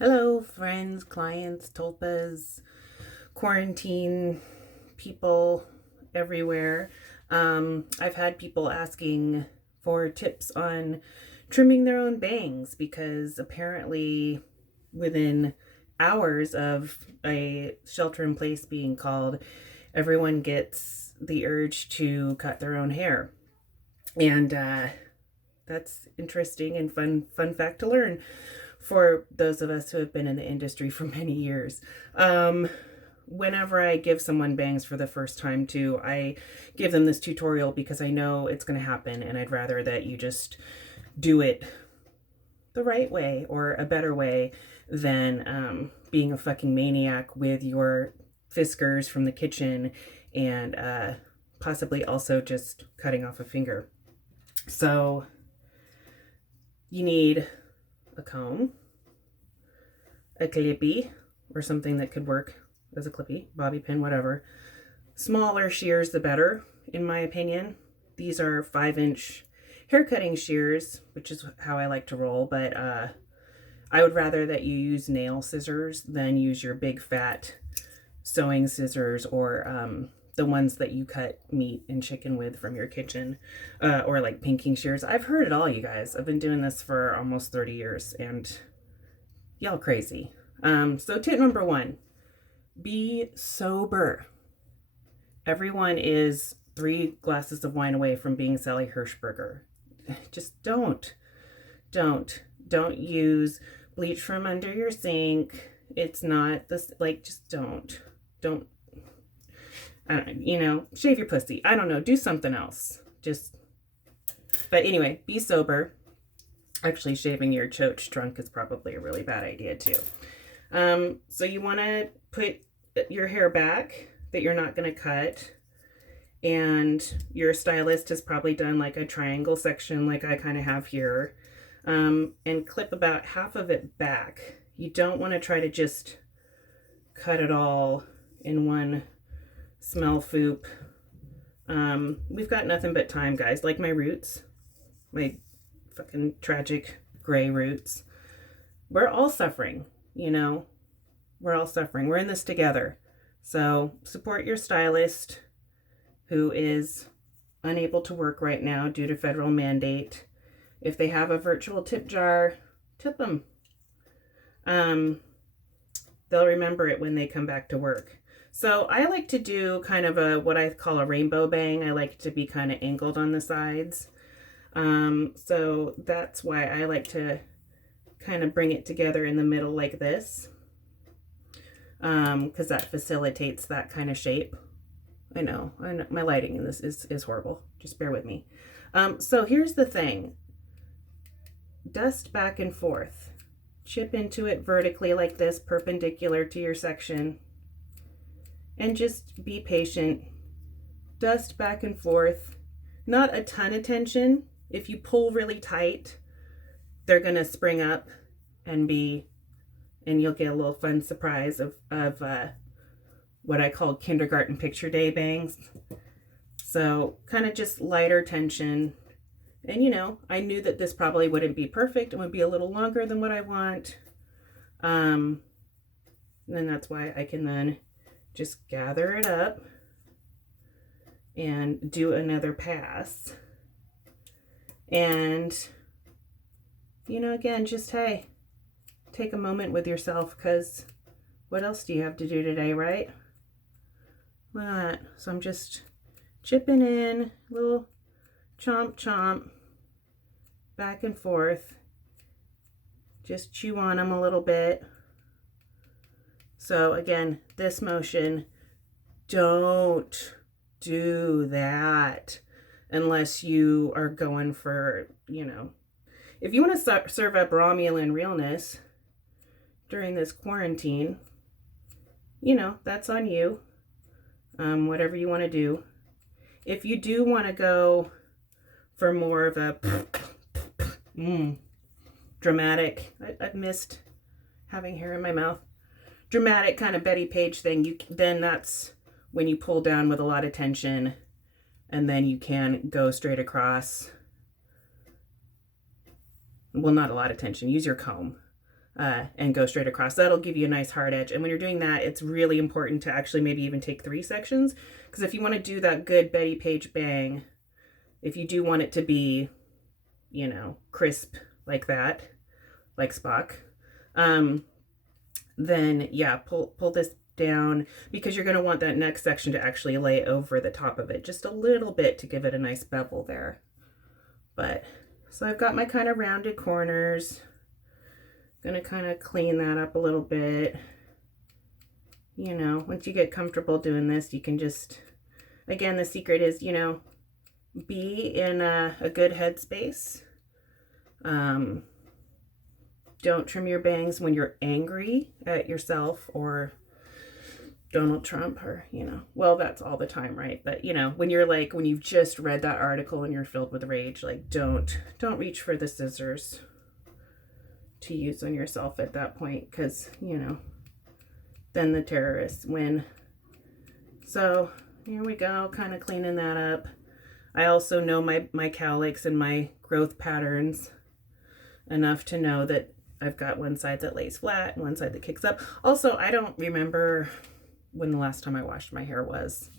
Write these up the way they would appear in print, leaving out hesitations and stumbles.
Hello, friends, clients, tulpas, quarantine people everywhere. I've had people asking for tips on trimming their own bangs because apparently within hours of a shelter in place being called, everyone gets the urge to cut their own hair. And that's interesting and fun fact to learn for those of us who have been in the industry for many years. Whenever I give someone bangs for the first time too, I give them this tutorial because I know it's going to happen and I'd rather that you just do it the right way or a better way than being a fucking maniac with your fiskars from the kitchen and possibly also just cutting off a finger. So you need a comb, a clippy, or something that could work as a clippy, bobby pin, whatever. Smaller shears, the better, in my opinion. These are 5-inch hair cutting shears, which is how I like to roll, but I would rather that you use nail scissors than use your big fat sewing scissors or the ones that you cut meat and chicken with from your kitchen, or like pinking shears. I've heard it all, you guys. I've been doing this for almost 30 years and y'all crazy. So tip number 1, be sober. Everyone is 3 glasses of wine away from being Sally Hirschberger. Just don't use bleach from under your sink. It's not this, like, just don't, I don't, shave your pussy. I don't know, do something else. But anyway, be sober. Actually, shaving your choach drunk is probably a really bad idea too. So you want to put your hair back that you're not going to cut, and your stylist has probably done like a triangle section like I kind of have here, and clip about half of it back. You don't want to try to just cut it all in one smell foop. We've got nothing but time, guys. Like my roots, my fucking tragic gray roots. We're all suffering, we're all suffering. We're in this together. So support your stylist who is unable to work right now due to federal mandate. If they have a virtual tip jar, tip them. They'll remember it when they come back to work. So I like to do kind of what I call a rainbow bang. I like to be kind of angled on the sides. So that's why I like to kind of bring it together in the middle like this, because that facilitates that kind of shape. I know my lighting in this is horrible. Just bear with me. So here's the thing. Dust back and forth. Chip into it vertically like this, perpendicular to your section. And just be patient. Dust back and forth. Not a ton of tension. If you pull really tight, they're going to spring up and you'll get a little fun surprise of what I call kindergarten picture day bangs. So kind of just lighter tension. And I knew that this probably wouldn't be perfect. It would be a little longer than what I want. And then that's why I can then just gather it up and do another pass. And, again, just, hey, take a moment with yourself, because what else do you have to do today, right? Look at that. So I'm just chipping in, little chomp chomp, back and forth. Just chew on them a little bit. So again, this motion, don't do that unless you are going for, if you want to serve up Romulan realness during this quarantine, that's on you. Whatever you want to do. If you do want to go for more of a dramatic, I've missed having hair in my mouth, dramatic kind of Betty Page thing, then that's when you pull down with a lot of tension, and then you can go straight across. Well, not a lot of tension. Use your comb. and go straight across. That'll give you a nice hard edge. And when you're doing that, it's really important to actually maybe even take 3 sections, because if you want to do that good Betty Page bang, if you do want it to be, you know, crisp like that, like Spock, then yeah, pull this down, because you're going to want that next section to actually lay over the top of it just a little bit to give it a nice bevel there. But so I've got my kind of rounded corners. Gonna kind of clean that up a little bit. You know, once you get comfortable doing this, you can just, again, the secret is, you know, be in a good headspace. Don't trim your bangs when you're angry at yourself or Donald Trump, or, you know, well, that's all the time, right? But, you know, when you're like, when you've just read that article and you're filled with rage, like, don't reach for the scissors to use on yourself at that point, because, you know, then the terrorists win. So here we go, kind of cleaning that up. I also know my cowlicks and my growth patterns enough to know that I've got one side that lays flat and one side that kicks up. Also, I don't remember when the last time I washed my hair was.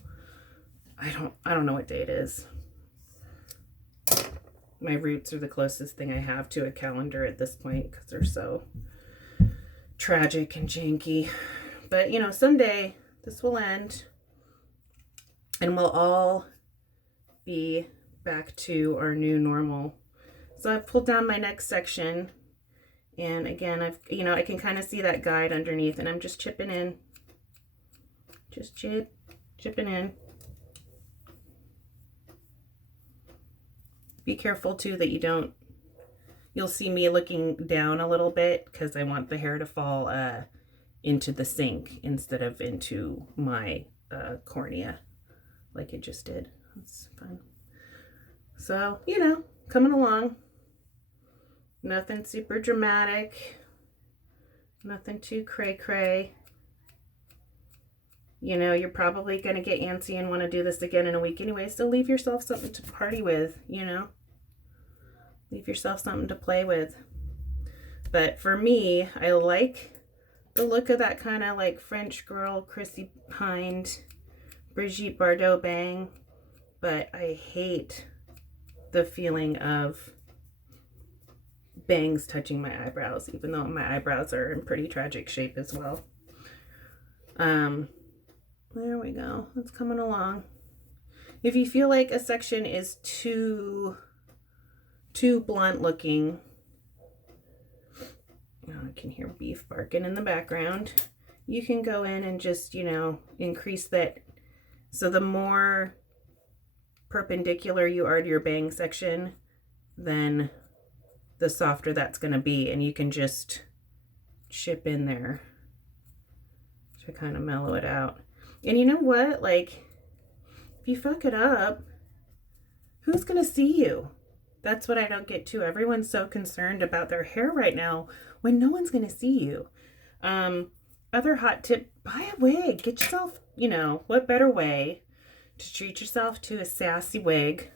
I don't know what day it is. My roots are the closest thing I have to a calendar at this point, because they're so tragic and janky. But, you know, someday this will end and we'll all be back to our new normal. So I've pulled down my next section, and again, you know, I can kind of see that guide underneath, and I'm just chipping in. Just chipping in. Be careful too that you don't, you'll see me looking down a little bit, because I want the hair to fall into the sink instead of into my cornea like it just did. That's fun. So, you know, coming along. Nothing super dramatic. Nothing too cray-cray. You know, you're probably going to get antsy and want to do this again in a week anyway, so leave yourself something to party with, you know. Leave yourself something to play with. But for me, I like the look of that kind of like French girl, Chrissy Hind, Brigitte Bardot bang, but I hate the feeling of bangs touching my eyebrows, even though my eyebrows are in pretty tragic shape as well. There we go. It's coming along. If you feel like a section is too blunt looking, oh, I can hear beef barking in the background, you can go in and just, you know, increase that. So the more perpendicular you are to your bang section, then the softer that's going to be, and you can just chip in there to kind of mellow it out. And you know what? Like, if you fuck it up, who's going to see you? That's what I don't get too. Everyone's so concerned about their hair right now when no one's going to see you. Other hot tip, buy a wig. Get yourself, you know, what better way to treat yourself to a sassy wig?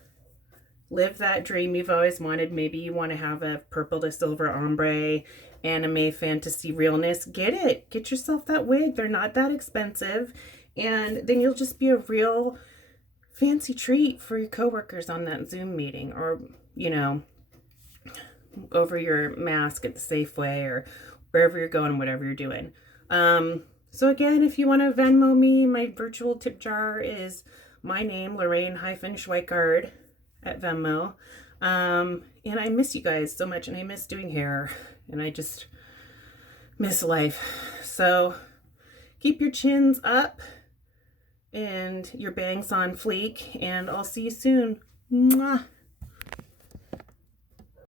Live that dream you've always wanted. Maybe you want to have a purple to silver ombre, anime fantasy realness. Get it. Get yourself that wig. They're not that expensive. And then you'll just be a real fancy treat for your coworkers on that Zoom meeting, or, you know, over your mask at the Safeway or wherever you're going, whatever you're doing. So again, if you want to Venmo me, my virtual tip jar is my name, Lorraine-Schweikard at Venmo. And I miss you guys so much, and I miss doing hair, and I just miss life. So keep your chins up and your bangs on fleek, and I'll see you soon. Mwah.